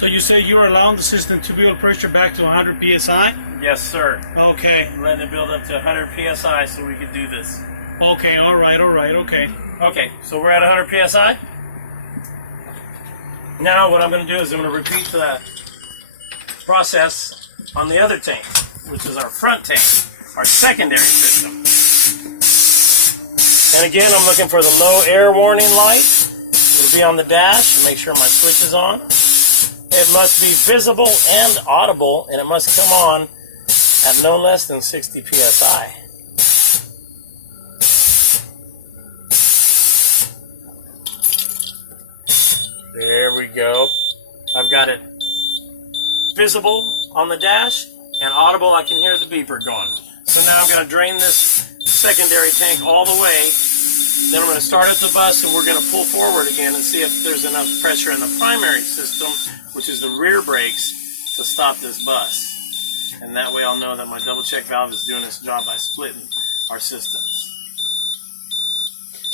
So you say you're allowing the system to build pressure back to 100 psi? Yes, sir. Okay. Letting it build up to 100 psi so we could do this. Okay, all right, okay. Okay, so we're at 100 psi. Now what I'm going to do is I'm going to repeat the process on the other tank, which is our front tank, our secondary system. And again, I'm looking for the low air warning light. It'll be on the dash. Make sure my switch is on. It must be visible and audible, and it must come on at no less than 60 psi. There we go. I've got it visible on the dash and audible. I can hear the beeper going. So now I'm going to drain this secondary tank all the way. Then I'm going to start up the bus and we're going to pull forward again and see if there's enough pressure in the primary system, which is the rear brakes, to stop this bus. And that way I'll know that my double check valve is doing its job by splitting our systems.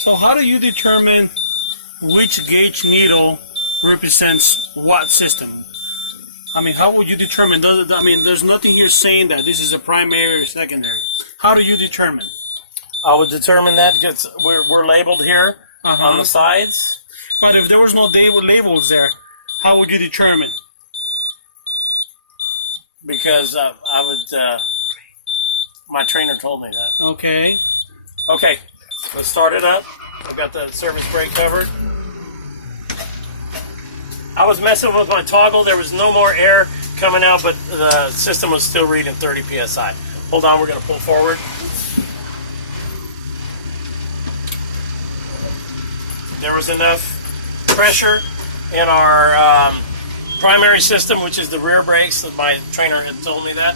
So how do you determine which gauge needle represents what system? I mean, how would you determine? There's nothing here saying that this is a primary or secondary. How do you determine? I would determine that because we're labeled here on the sides. But if there was no labels there, how would you determine? Because my trainer told me that. Okay. Okay, let's start it up. I've got the service brake covered. I was messing with my toggle. There was no more air coming out, but the system was still reading 30 psi. Hold on, we're going to pull forward. There was enough pressure in our primary system, which is the rear brakes, that my trainer had told me that,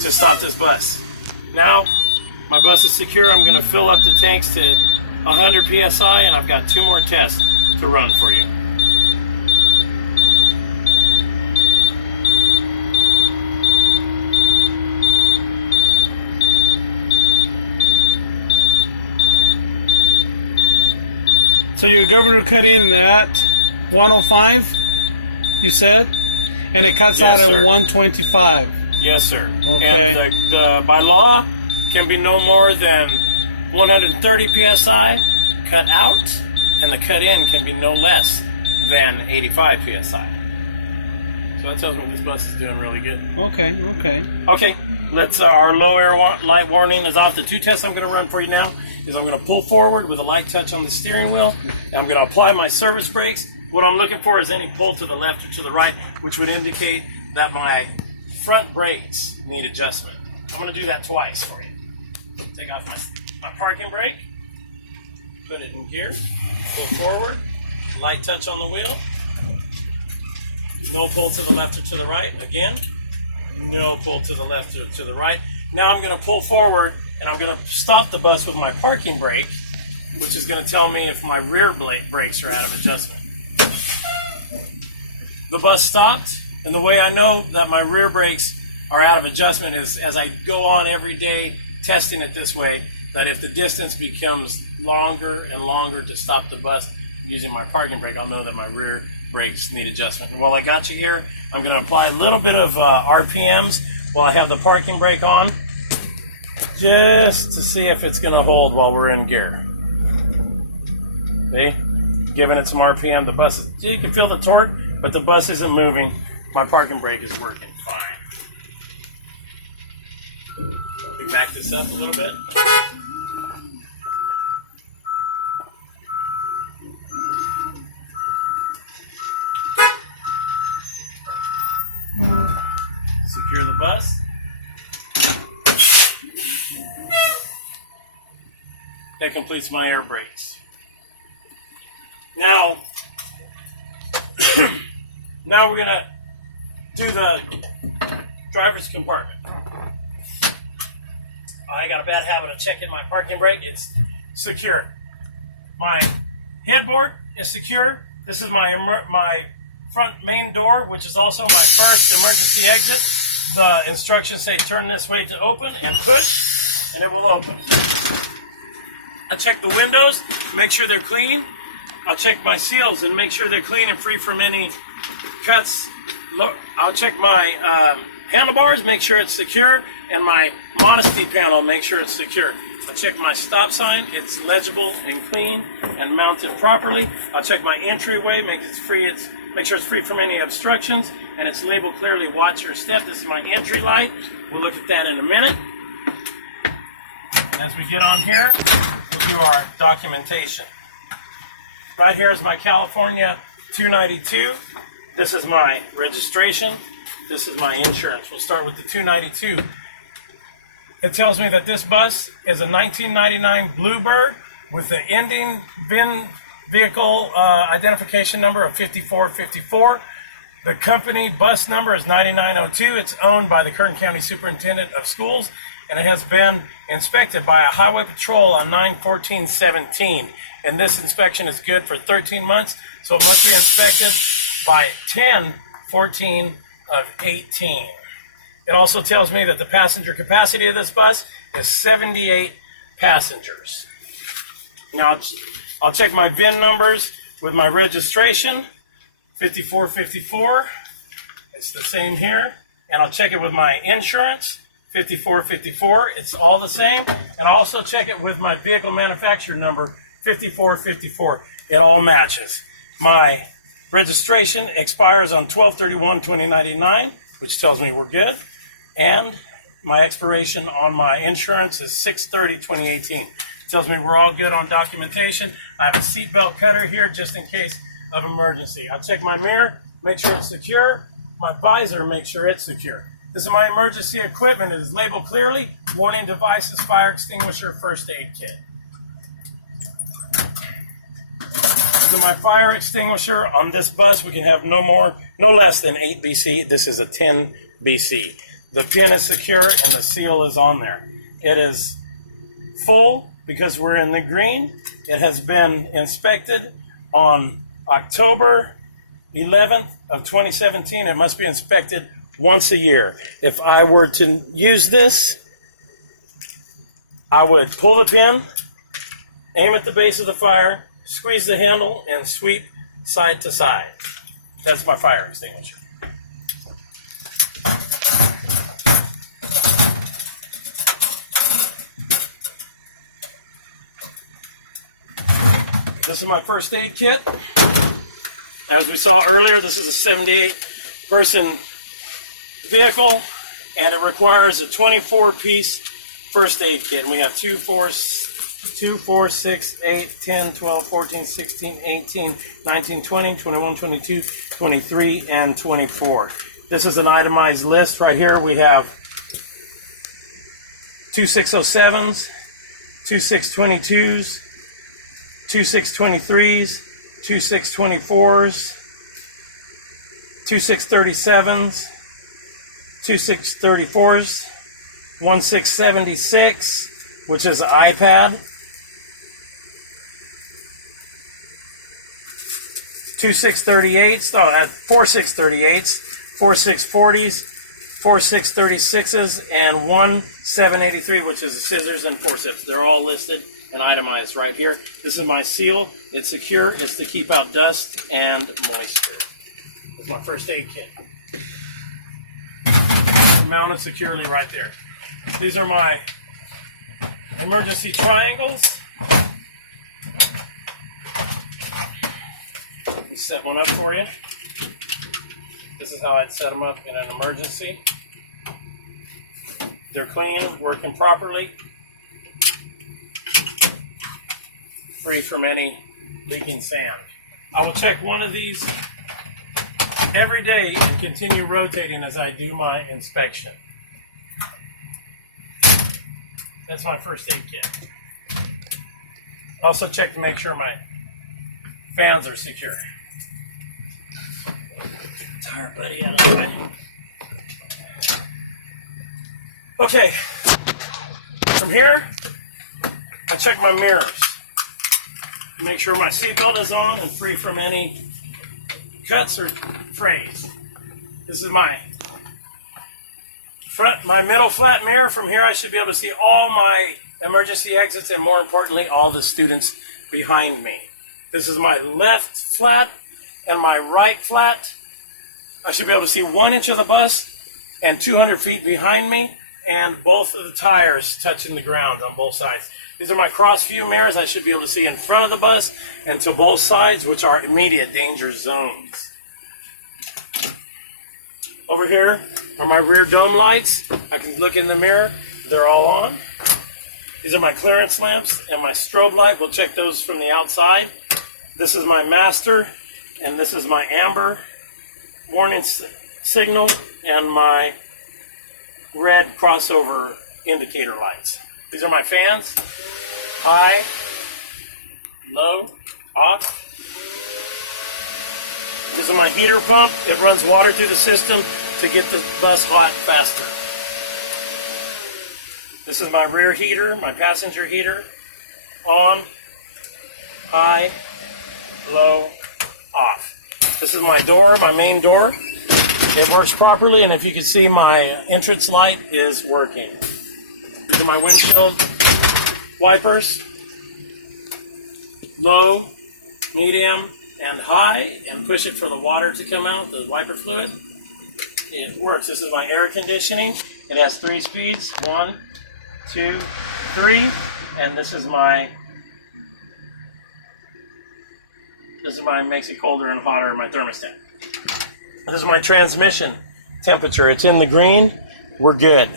to stop this bus. Now, my bus is secure. I'm going to fill up the tanks to 100 psi, and I've got 2 more tests to run for you. So your governor cut in at 105, you said? And it cuts Yes, out at sir. 125. Yes, sir. Okay. And the by law can be no more than 130 psi cut out, and the cut in can be no less than 85 psi. So that tells me this bus is doing really good. Okay. Okay, let's. Our low air light warning is off. The 2 tests I'm going to run for you now is I'm going to pull forward with a light touch on the steering wheel, and I'm going to apply my service brakes. What I'm looking for is any pull to the left or to the right, which would indicate that my front brakes need adjustment. I'm going to do that twice for you. Take off my parking brake, put it in gear, pull forward, light touch on the wheel, no pull to the left or to the right, again, no pull to the left or to the right. Now I'm going to pull forward and I'm going to stop the bus with my parking brake, which is going to tell me if my rear brakes are out of adjustment. The bus stopped, and the way I know that my rear brakes are out of adjustment is as I go on every day testing it this way, that if the distance becomes longer and longer to stop the bus using my parking brake, I'll know that my rear brakes need adjustment. And while I got you here, I'm going to apply a little bit of RPMs while I have the parking brake on, just to see if it's going to hold while we're in gear. See? Giving it some RPM. The bus is, you can feel the torque, but the bus isn't moving. My parking brake is working fine. Let me back this up a little bit. Secure the bus. That completes my air brakes. Now we're going to do the driver's compartment. I got a bad habit of checking my parking brake. It's secure. My headboard is secure. This is my front main door, which is also my first emergency exit. The instructions say turn this way to open and push, and it will open. I check the windows, make sure they're clean. I'll check my seals and make sure they're clean and free from any cuts, I'll check my handlebars, make sure it's secure, and my modesty panel, make sure it's secure. I'll check my stop sign, it's legible and clean and mounted properly. I'll check my entryway, make sure it's free from any obstructions, and it's labeled clearly, watch your step. This is my entry light. We'll look at that in a minute. And as we get on here, we'll do our documentation. Right here is my California 292. This is my registration. This is my insurance. We'll start with the 292. It tells me that this bus is a 1999 Bluebird with the ending VIN vehicle identification number of 5454. The company bus number is 9902. It's owned by the Kern County Superintendent of Schools, and it has been inspected by a highway patrol on 9/14/17. And this inspection is good for 13 months, so it must be inspected by 10/14/18. It also tells me that the passenger capacity of this bus is 78 passengers. Now, I'll check my VIN numbers with my registration, 5454. It's the same here. And I'll check it with my insurance, 5454. It's all the same. And I'll also check it with my vehicle manufacturer number, 5454. It all matches. My registration expires on 12/31/2099, which tells me we're good. And my expiration on my insurance is 6/30/2018. Tells me we're all good on documentation. I have a seatbelt cutter here just in case of emergency. I'll check my mirror, make sure it's secure. My visor, make sure it's secure. This is my emergency equipment. It is labeled clearly: warning devices, fire extinguisher, first aid kit. This is my fire extinguisher. On this bus, we can have no less than 8 BC. This is a 10 BC. The pin is secure and the seal is on there. It is full because we're in the green. It has been inspected on October 11th of 2017. It must be inspected once a year. If I were to use this, I would pull the pin, aim at the base of the fire, squeeze the handle, and sweep side to side. That's my fire extinguisher. This is my first aid kit. As we saw earlier, this is a 78-person vehicle, and it requires a 24-piece first aid kit. And we have 2, 4, 6, 8, 10, 12, 14, 16, 18, 19, 20, 21, 22, 23, and 24. This is an itemized list. Right here we have 2607s, 2622s, 2623s, 2624s, 2637s, 2634s, 1676, which is an iPad, 2638s, 4638s, 4640s, 4636s, and 1783, which is a scissors and forceps. They're all listed and itemized right here. This is my seal. It's secure. It's to keep out dust and moisture. This is my first aid kit. Mounted securely right there. These are my emergency triangles. Let me set one up for you. This is how I'd set them up in an emergency. They're clean, working properly, free from any leaking sand. I will check one of these every day and continue rotating as I do my inspection. That's my first aid kit. Also check to make sure my fans are secure. Tire buddy out of the way. Okay, from here, I check my mirrors. Make sure my seatbelt is on and free from any cuts or frays. This is my middle flat mirror. From here I should be able to see all my emergency exits and, more importantly, all the students behind me. This is my left flat and my right flat I should be able to see 1 inch of the bus and 200 feet behind me, and both of the tires touching the ground on both sides. These are my cross view mirrors. I should be able to see in front of the bus and to both sides, which are immediate danger zones. Over here are my rear dome lights. I can look in the mirror. They're all on. These are my clearance lamps and my strobe light. We'll check those from the outside. This is my master, and this is my amber warning signal and my red crossover indicator lights. These are my fans. High, low, off. This is my heater pump. It runs water through the system to get the bus hot faster. This is my rear heater, my passenger heater. On, high, low, off. This is my door, my main door. It works properly, and if you can see, my entrance light is working. These are my windshield wipers. Low, medium, and high, and push it for the water to come out, the wiper fluid. It works. This is my air conditioning. It has 3 speeds, 1, 2, 3, and this is my makes it colder and hotter, my thermostat. This is my transmission temperature. It's in the green. We're good.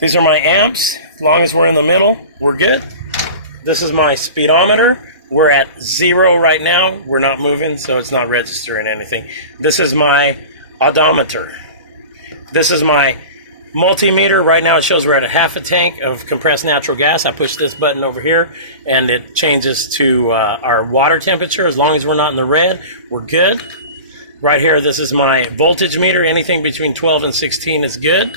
These are my amps. As long as we're in the middle, we're good. This is my speedometer. We're at 0 right now. We're not moving, so it's not registering anything. This is my odometer. This is my multimeter. Right now it shows we're at a half a tank of compressed natural gas. I push this button over here, and it changes to our water temperature. As long as we're not in the red, we're good. Right here, this is my voltage meter. Anything between 12 and 16 is good.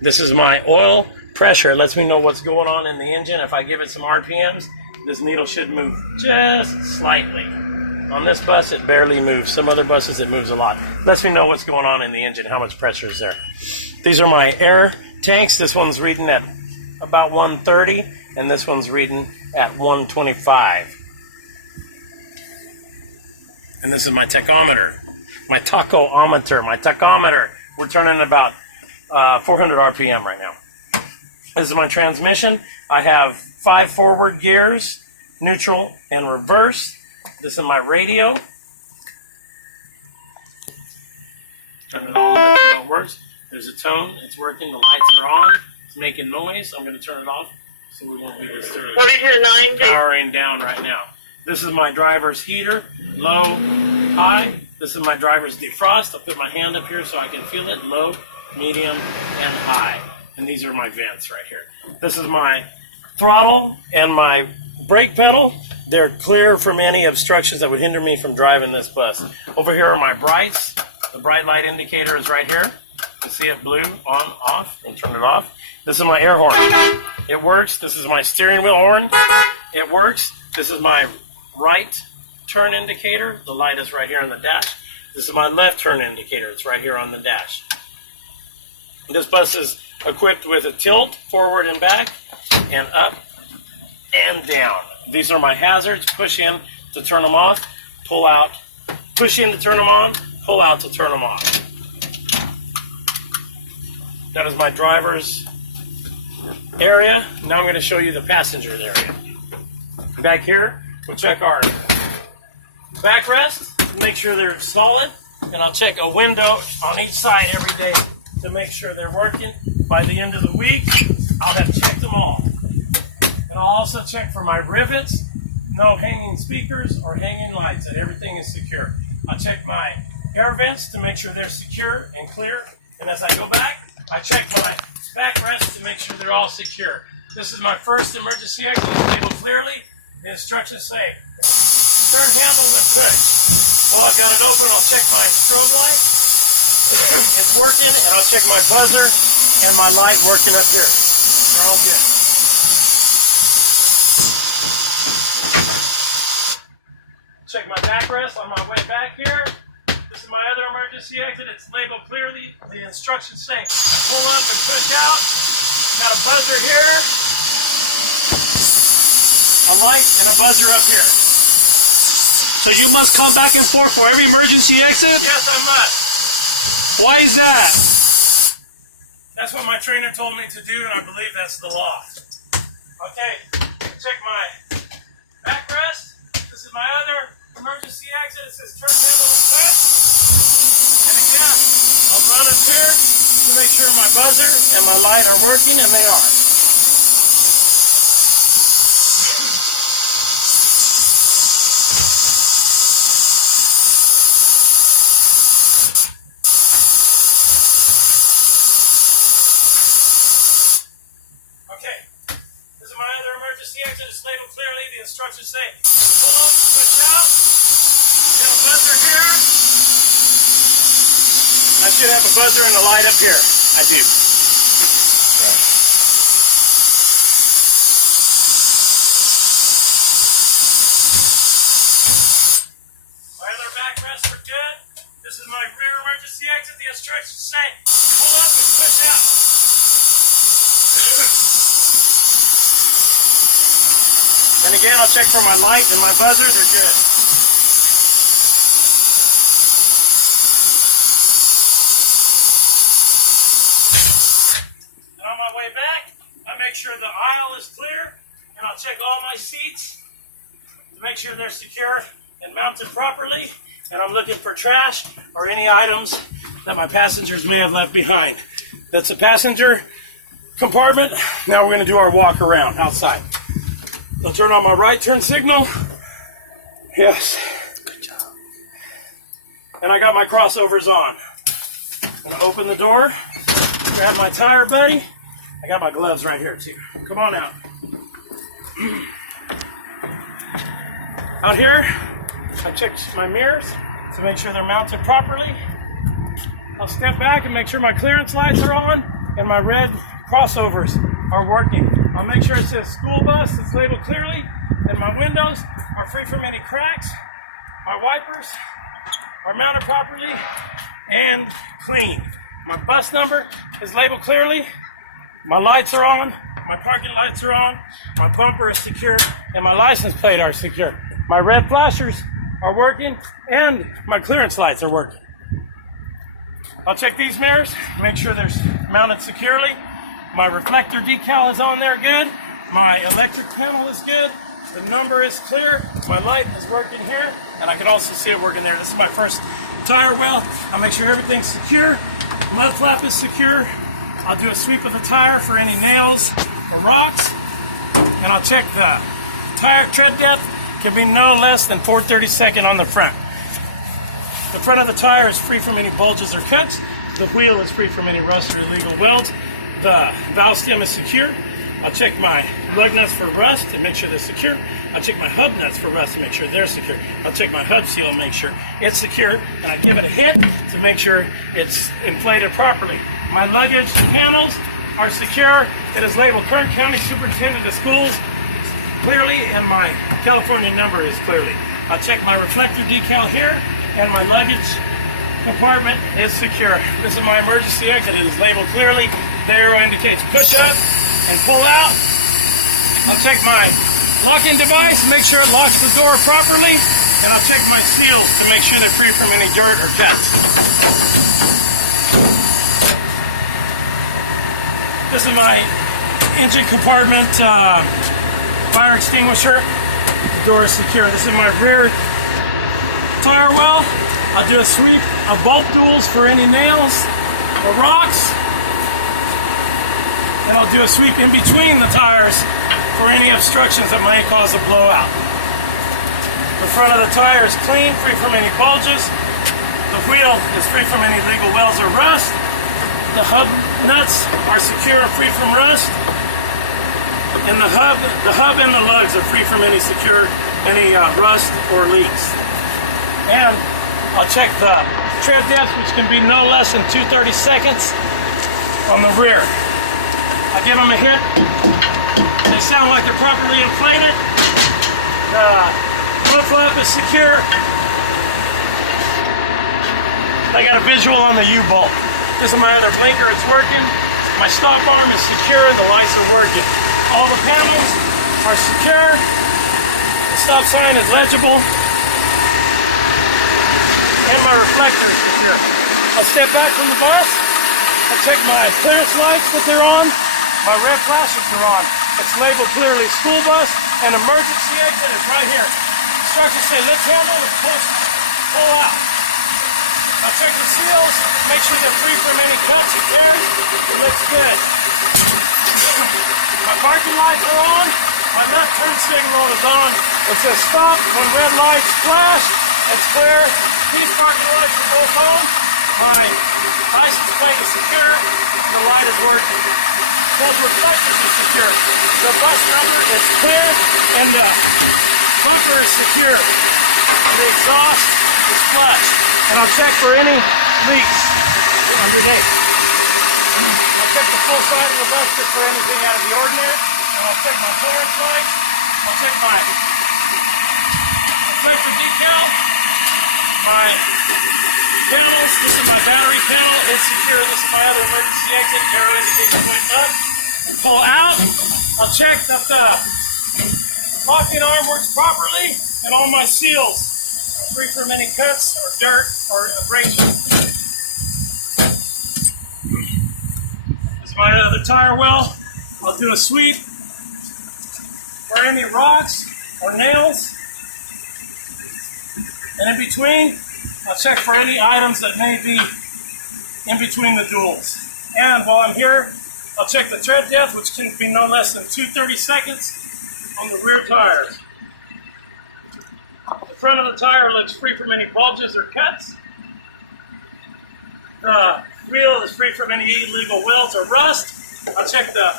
This is my oil pressure. It lets me know what's going on in the engine. If I give it some RPMs, this needle should move just slightly. On this bus, it barely moves. Some other buses, it moves a lot. Lets me know what's going on in the engine, how much pressure is there. These are my air tanks. This one's reading at about 130, and this one's reading at 125. And this is my tachometer. My tachometer. We're turning about 400 RPM right now. This is my transmission. I have 5 forward gears, neutral and reverse. This is my radio. Turn it on, that's how it works. There's a tone, it's working, the lights are on, it's making noise. I'm going to turn it off so we won't be disturbed. What is your 9? Powering down right now. This is my driver's heater, low, high. This is my driver's defrost. I'll put my hand up here so I can feel it, low, medium, and high. And these are my vents right here. This is my throttle and my brake pedal. They're clear from any obstructions that would hinder me from driving this bus. Over here are my brights. The bright light indicator is right here. You can see it blue, on, off, and turn it off. This is my air horn. It works. This is my steering wheel horn. It works. This is my right turn indicator. The light is right here on the dash. This is my left turn indicator. It's right here on the dash. This bus is equipped with a tilt, forward and back, and up and down. These are my hazards. Push in to turn them off, pull out, push in to turn them on, pull out to turn them off. That is my driver's area. Now I'm going to show you the passenger area. Back here, we'll check our backrest, make sure they're solid, and I'll check a window on each side every day to make sure they're working. By the end of the week, I'll have checked them all. And I'll also check for my rivets, no hanging speakers or hanging lights, and everything is secure. I'll check my air vents to make sure they're secure and clear. And as I go back, I check my backrest to make sure they're all secure. This is my first emergency exit. Labeled clearly. The instructions say, turn handle and push. Well, I've got it open. I'll check my strobe light. It's working, and I'll check my buzzer and my light working up here. They're all good. Check my backrest on my way back here. This is my other emergency exit. It's labeled clearly. The instructions say pull up and push out. Got a buzzer here, a light, and a buzzer up here. So you must come back and forth for every emergency exit? Yes, I must. Why is that? That's what my trainer told me to do, and I believe that's the law. Okay, check my backrest. This is my other emergency exit. It says turn handle and set. And again, I'll run up here to make sure my buzzer and my light are working, and they are. Okay, this is my other emergency exit. It's labeled clearly. The instructions say pull up, switch out. Got a buzzer here. I should have a buzzer and a light up here. I do. My other backrests are good. This is my rear emergency exit. The instructions say pull up and switch out. And again, I'll check for my light and my buzzer. They're good. And on my way back, I make sure the aisle is clear, and I'll check all my seats to make sure they're secure and mounted properly. And I'm looking for trash or any items that my passengers may have left behind. That's a passenger compartment. Now we're going to do our walk around outside. I'll turn on my right turn signal. Yes. Good job. And I got my crossovers on. I'm going to open the door, grab my tire buddy. I got my gloves right here too. Come on out. Out here, I checked my mirrors to make sure they're mounted properly. I'll step back and make sure my clearance lights are on and my red crossovers are working. I'll make sure it says school bus, it's labeled clearly, and my windows are free from any cracks. My wipers are mounted properly and clean. My bus number is labeled clearly. My lights are on. My parking lights are on. My bumper is secure, and my license plate are secure. My red flashers are working, and my clearance lights are working. I'll check these mirrors, make sure they're mounted securely. My reflector decal is on there good. My electric panel is good. The number is clear. My light is working here, and I can also see it working there. This is my first tire well. I'll make sure everything's secure. Mud flap is secure. I'll do a sweep of the tire for any nails or rocks, and I'll check the tire tread depth. Can be no less than 4/32 on the front. The front of the tire is free from any bulges or cuts. The wheel is free from any rust or illegal welds. The valve stem is secure. I'll check my lug nuts for rust and make sure they're secure. I'll check my hub nuts for rust and make sure they're secure. I'll check my hub seal and make sure it's secure. And I give it a hit to make sure it's inflated properly. My luggage panels are secure. It is labeled Kern County Superintendent of Schools clearly, and my California number is clearly. I'll check my reflector decal here, and my luggage compartment is secure. This is my emergency exit. It is labeled clearly. The arrow indicates push up and pull out. I'll check my locking device, make sure it locks the door properly, and I'll check my seals to make sure they're free from any dirt or cuts. This is my engine compartment fire extinguisher. The door is secure. This is my rear tire well. I'll do a sweep of bolt duals for any nails or rocks. And I'll do a sweep in between the tires for any obstructions that might cause a blowout. The front of the tire is clean, free from any bulges. The wheel is free from any legal welds or rust. The hub nuts are secure and free from rust. And the hub and the lugs are free from any rust or leaks. And I'll check the tread depth, which can be no less than 2/32 on the rear. I give them a hit. They sound like they're properly inflated. The mud flap is secure. I got a visual on the U-bolt. This is my other blinker, it's working. My stop arm is secure, the lights are working. All the panels are secure. The stop sign is legible. And my reflector is secure. I'll step back from the bus. I'll check my clearance lights that they're on. My red flashers are on. It's labeled clearly school bus, and emergency exit is right here. Instructions say lift handle and pull out. I'll check the seals, make sure they're free from any cuts or tears. It looks good. My parking lights are on. My left turn signal is on. It says stop when red lights flash. It's clear. These parking lights are both on. My license plate is secure. The light is working. Both reflectors are secure. The bus number is clear and the bumper is secure. The exhaust is flush. And I'll check for any leaks underneath. I'll check the full side of the bus for anything out of the ordinary. And I'll check my clearance lights. I'll check my reflector decal. My panels. This is my battery panel. It's secure. This is my other emergency exit. Arrow indicator point up. Pull out. I'll check that the locking arm works properly and all my seals are free from any cuts or dirt or abrasion. This is my other tire well. I'll do a sweep for any rocks or nails. And in between, I'll check for any items that may be in between the duals. And while I'm here, I'll check the tread depth, which can be no less than 230 seconds on the rear tires. The front of the tire looks free from any bulges or cuts. The wheel is free from any illegal welds or rust. I'll check the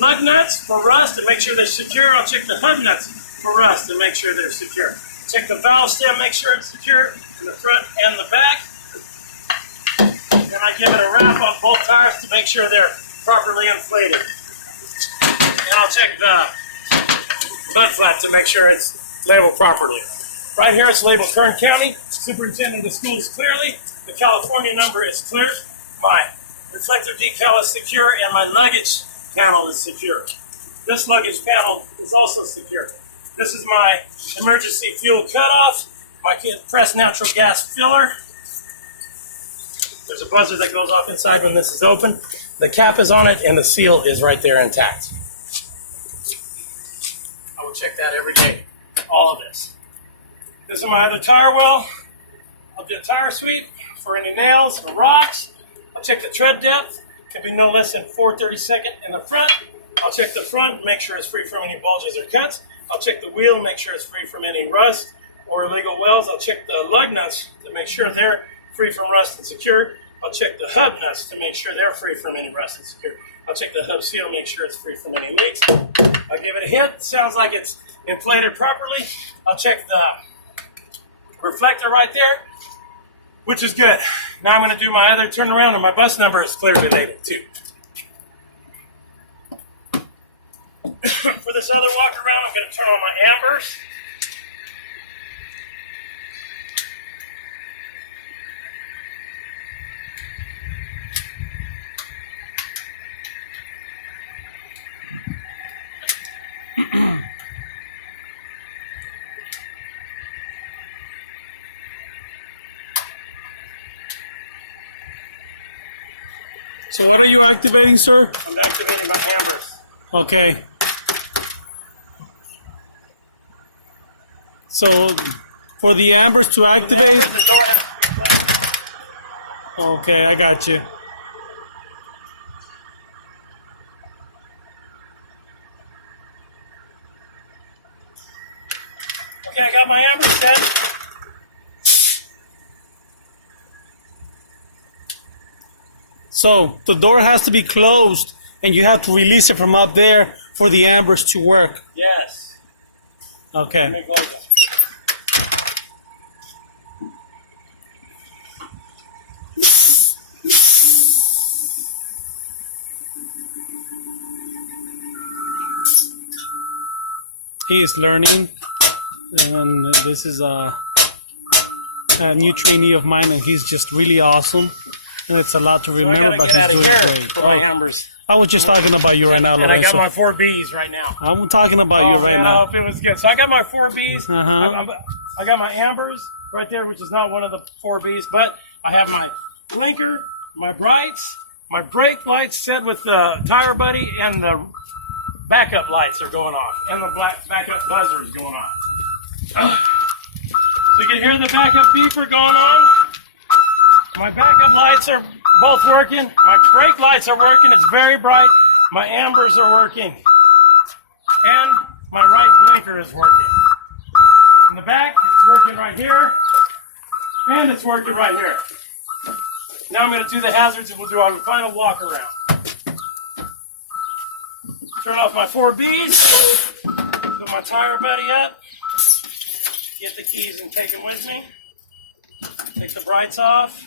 lug nuts for rust and make sure they're secure. I'll check the hub nuts for rust and make sure they're secure. Check the valve stem, make sure it's secure in the front and the back. And I give it a wrap on both tires to make sure they're properly inflated. And I'll check the mud flap to make sure it's labeled properly. Right here it's labeled Kern County, Superintendent of Schools clearly. The California number is clear. My reflector decal is secure and my luggage panel is secure. This luggage panel is also secure. This is my emergency fuel cutoff, my compressed natural gas filler. There's a buzzer that goes off inside when this is open. The cap is on it and the seal is right there intact. I will check that every day, all of this. This is my other tire well. I'll do a tire sweep for any nails or rocks. I'll check the tread depth. Can be no less than 4/32 in the front. I'll check the front, make sure it's free from any bulges or cuts. I'll check the wheel, make sure it's free from any rust or illegal welds. I'll check the lug nuts to make sure they're free from rust and secure. I'll check the hub nuts to make sure they're free from any rust and secure. I'll check the hub seal, make sure it's free from any leaks. I'll give it a hit. It sounds like it's inflated properly. I'll check the reflector right there, which is good. Now I'm going to do my other turnaround, and my bus number is clearly labeled too. For this other walk around, I'm going to turn on my ambers. So what are you activating, sir? I'm activating my ambers. Okay. So for the ambers to activate. The door has to be closed. Okay, I got you. Okay, I got my ambers set. So the door has to be closed and you have to release it from up there for the ambers to work. Yes. Okay. Let me close it. He is learning, and this is a new trainee of mine, and he's just really awesome. And it's a lot to remember, but he's doing great. For my ambers. I was just talking about you right now, And I got Lorenzo. my 4 Bs right now. I'm talking about you right man, now. I hope it was good. So I got my 4 Bs. Uh-huh. I got my ambers right there, which is not one of the 4 Bs, but I have my blinker, my brights, my brake lights set with the tire buddy, and the backup lights are going off, and the backup buzzer is going off. So you can hear the backup beeper going on. My backup lights are both working. My brake lights are working. It's very bright. My ambers are working. And my right blinker is working. In the back, it's working right here. And it's working right here. Now I'm going to do the hazards and we'll do our final walk around. Turn off my 4Bs. Put my tire buddy up. Get the keys and take them with me. Take the brights off.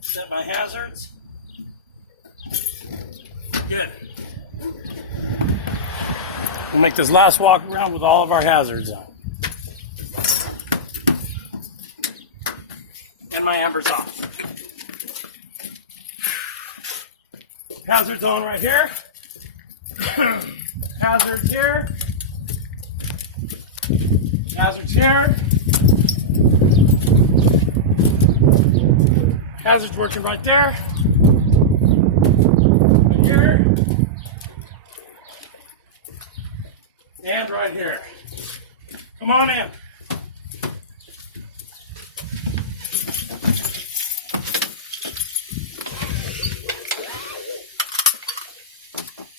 Set my hazards. Good. We'll make this last walk around with all of our hazards on. And my ambers off. Hazards on right here. Hazards here. Hazards here. Hazards working right there. Right here. And right here. Come on in.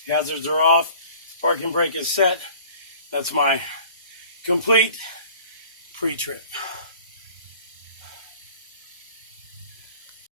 Hazards are off. Parking brake is set. That's my complete pre-trip.